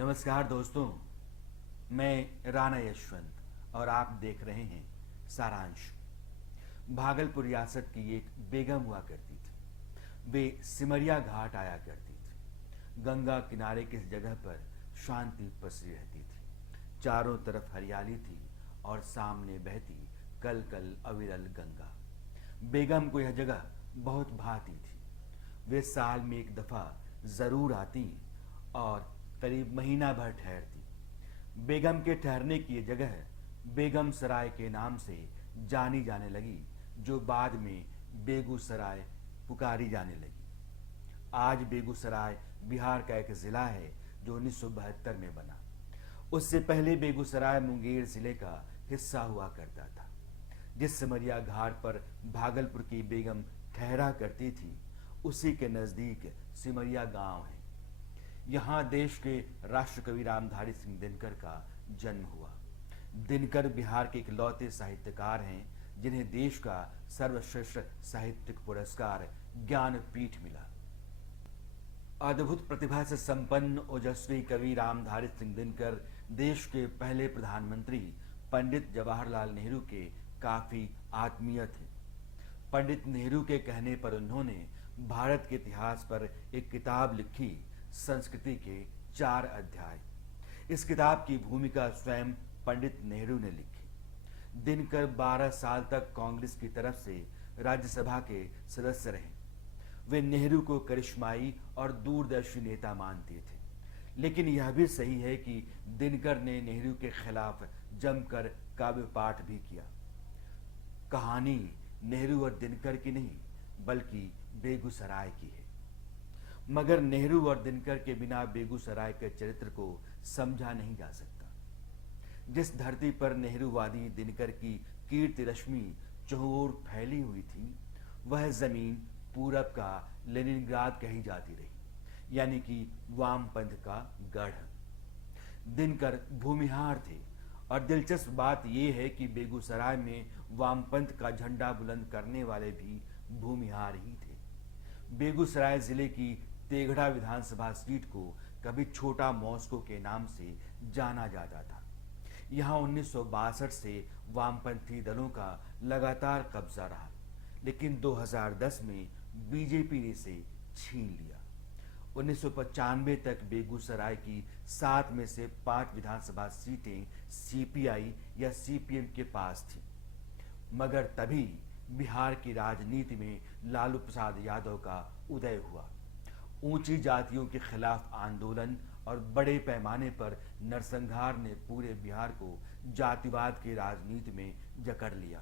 नमस्कार दोस्तों, मैं राणा यशवंत और आप देख रहे हैं सारांश। भागलपुर रियासत की एक बेगम हुआ करती थी। वे सिमरिया घाट आया करती थी। गंगा किनारे किस जगह पर शांति पसरी रहती थी। चारों तरफ हरियाली थी और सामने बहती कल कल अविरल गंगा। बेगम को यह जगह बहुत भाती थी। वे साल में एक दफा जरूर आती और करीब महीना भर ठहरती। बेगम के ठहरने की ये जगह बेगम सराय के नाम से जानी जाने लगी, जो बाद में बेगूसराय पुकारी जाने लगी। आज बेगूसराय बिहार का एक जिला है जो 1972 में बना। उससे पहले बेगूसराय मुंगेर जिले का हिस्सा हुआ करता था। जिस सिमरिया घाट पर भागलपुर की बेगम ठहरा करती थी, उसी के नजदीक सिमरिया गांव है। यहाँ देश के राष्ट्रकवि रामधारी सिंह दिनकर का जन्म हुआ। दिनकर बिहार के इकलौते साहित्यकार हैं जिन्हें देश का सर्वश्रेष्ठ साहित्यिक पुरस्कार ज्ञानपीठ मिला। अद्भुत प्रतिभा से संपन्न ओजस्वी कवि रामधारी सिंह दिनकर देश के पहले प्रधानमंत्री पंडित जवाहरलाल नेहरू के काफी आत्मीय थे। पंडित नेहरू के कहने पर उन्होंने भारत के इतिहास पर एक किताब लिखी, संस्कृति के 4 अध्याय। इस किताब की भूमिका स्वयं पंडित नेहरू ने लिखी। दिनकर 12 साल तक कांग्रेस की तरफ से राज्यसभा के सदस्य रहे। वे नेहरू को करिश्माई और दूरदर्शी नेता मानते थे, लेकिन यह भी सही है कि दिनकर ने नेहरू के खिलाफ जमकर काव्य पाठ भी किया। कहानी नेहरू और दिनकर की नहीं, बल्कि बेगूसराय की है। मगर नेहरू और दिनकर के बिना बेगूसराय के चरित्र को समझा नहीं जा सकता। जिस धरती पर नेहरूवादी दिनकर की कीर्ति रश्मि चहुओर फैली हुई थी, वह जमीन पूरब का लेनिनग्राद कही जाती रही, यानी कि वामपंथ का गढ़। दिनकर भूमिहार थे और दिलचस्प बात यह है कि बेगूसराय में वामपंथ का झंडा बुलंद करने वाले भी भूमिहार ही थे। बेगूसराय जिले की तेघड़ा विधानसभा सीट को कभी छोटा मॉस्को के नाम से जाना जाता था। यहाँ 1962 से वामपंथी दलों का लगातार कब्जा रहा, लेकिन 2010 में बीजेपी ने इसे छीन लिया। 1995 तक बेगूसराय की 7 में से 5 विधानसभा सीटें सीपीआई या सीपीएम के पास थी। मगर तभी बिहार की राजनीति में लालू प्रसाद यादव का उदय हुआ। ऊंची जातियों के खिलाफ आंदोलन और बड़े पैमाने पर नरसंहार ने पूरे बिहार को जातिवाद की राजनीति में जकड़ लिया।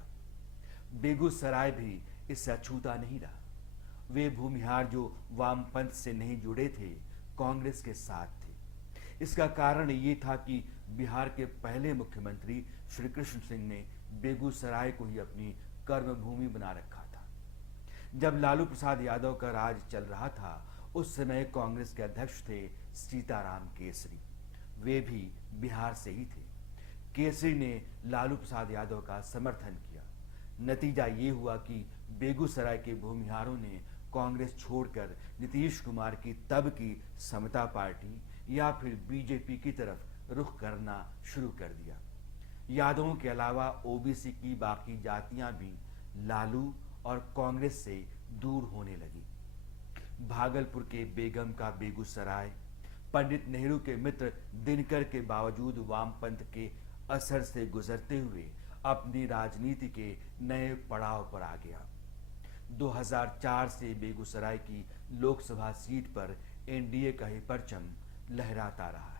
बेगूसराय भी इससे अछूता नहीं रहा। वे भूमिहार जो वामपंथ से नहीं जुड़े थे, कांग्रेस के साथ थे। इसका कारण ये था कि बिहार के पहले मुख्यमंत्री श्री कृष्ण सिंह ने बेगूसराय को ही अपनी कर्मभूमि बना रखा था। जब लालू प्रसाद यादव का राज चल रहा था, उस समय कांग्रेस के अध्यक्ष थे सीताराम केसरी। वे भी बिहार से ही थे। केसरी ने लालू प्रसाद यादव का समर्थन किया। नतीजा ये हुआ कि बेगूसराय के भूमिहारों ने कांग्रेस छोड़कर नीतीश कुमार की तब की समता पार्टी या फिर बीजेपी की तरफ रुख करना शुरू कर दिया। यादवों के अलावा ओबीसी की बाकी जातियां भी लालू और कांग्रेस से दूर होने लगी। भागलपुर के बेगम का बेगूसराय पंडित नेहरू के मित्र दिनकर के बावजूद वामपंथ के असर से गुजरते हुए अपनी राजनीति के नए पड़ाव पर आ गया। 2004 से बेगूसराय की लोकसभा सीट पर एनडीए का ही परचम लहराता रहा है।